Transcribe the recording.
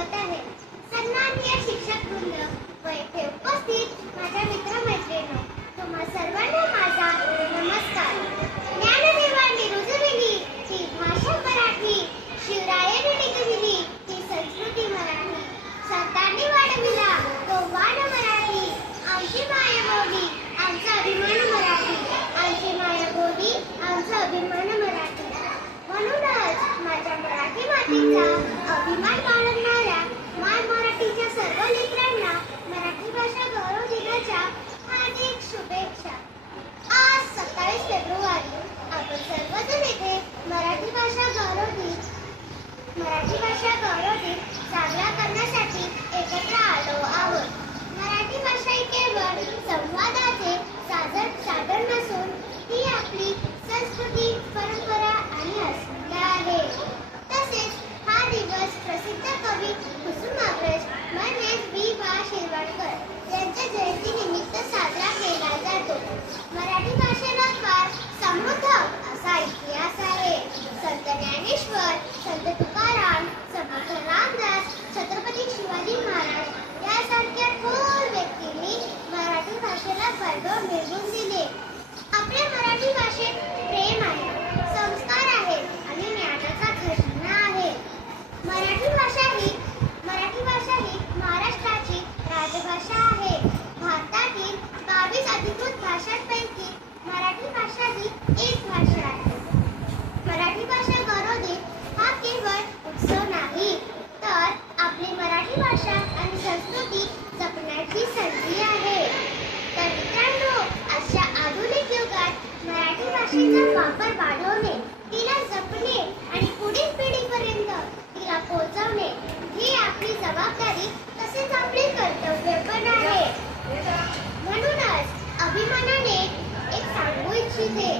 स्वागत आहे. सन्माननीय शिक्षक वृंद व येथे उपस्थित माझ्या मित्रमैत्रिणींनो, तुम्हा सर्वांना माझा नमस्कार. ज्ञानदेवांनी रुजविली ती भाषा मराठी, शिवरायांनी टिकविली ती संस्कृती मराठी, संतांनी वाढविला तो वाण मराठी. आमची मायबोली आमचा अभिमान मराठी, आमची मायबोली आमचा अभिमान मराठी. म्हणूनच माझ्या मराठी मातीचा अभिमान बाळगणाऱ्या माय मराठीच्या सर्व लेकरांना मराठी भाषा गौरव दिनाच्या हार्दिक शुभेच्छा. आज 27 फेब्रुवारी आपण सर्वजण येथे मराठी भाषा गौरव दिन साजरा करण्यासाठी एकत्र आलो आहोत. मराठी भाषा ही केवळ संवादाचे साधन नसून ती आपली संस्कृती, परंपरा आणि अस्मिता आहे. तसेच हा दिवस प्रसिद्ध कवी कुसुमाग्रज म्हणजेच वि.वा. शिरवाडकर यांच्या जयंतीनिमित्त साजरा केला जातो. मराठी भाषेला फार समृद्ध असा इतिहास आहे. संत ज्ञानेश्वर, संत तुकाराम, समर्थ रामदास, छत्रपती शिवाजी महाराज यासारख्या थोर व्यक्तींनी मराठी भाषेला वैभव मिळवून दिले. आपल्या मराठी भाषेत प्रेम आहे, संस्कार आहेत आणि ज्ञानाचा खजिना आहे. मराठी भाषा ही महाराष्ट्राची राजभाषा आहे. भारतातील 22 अधिकृत भाषांपैकी मराठी भाषा ही एक भाषा आहे. मराठी भाषा गौरव दिन हा केवळ उत्सव नाही, तर आपली मराठी भाषा आणि संस्कृती जपण्याची संधी आहे. तर मित्रांनो, आजच्या आधुनिक युगात मराठी भाषेचा वापर वाढवणे, तिला जपणे आणि पुढील पिढीपर्यंत तिला पोहोचवणे ही आपली जबाबदारी तसेच आपले कर्तव्य पण आहे. म्हणूनच अभिमानाने एक सांगू इच्छिते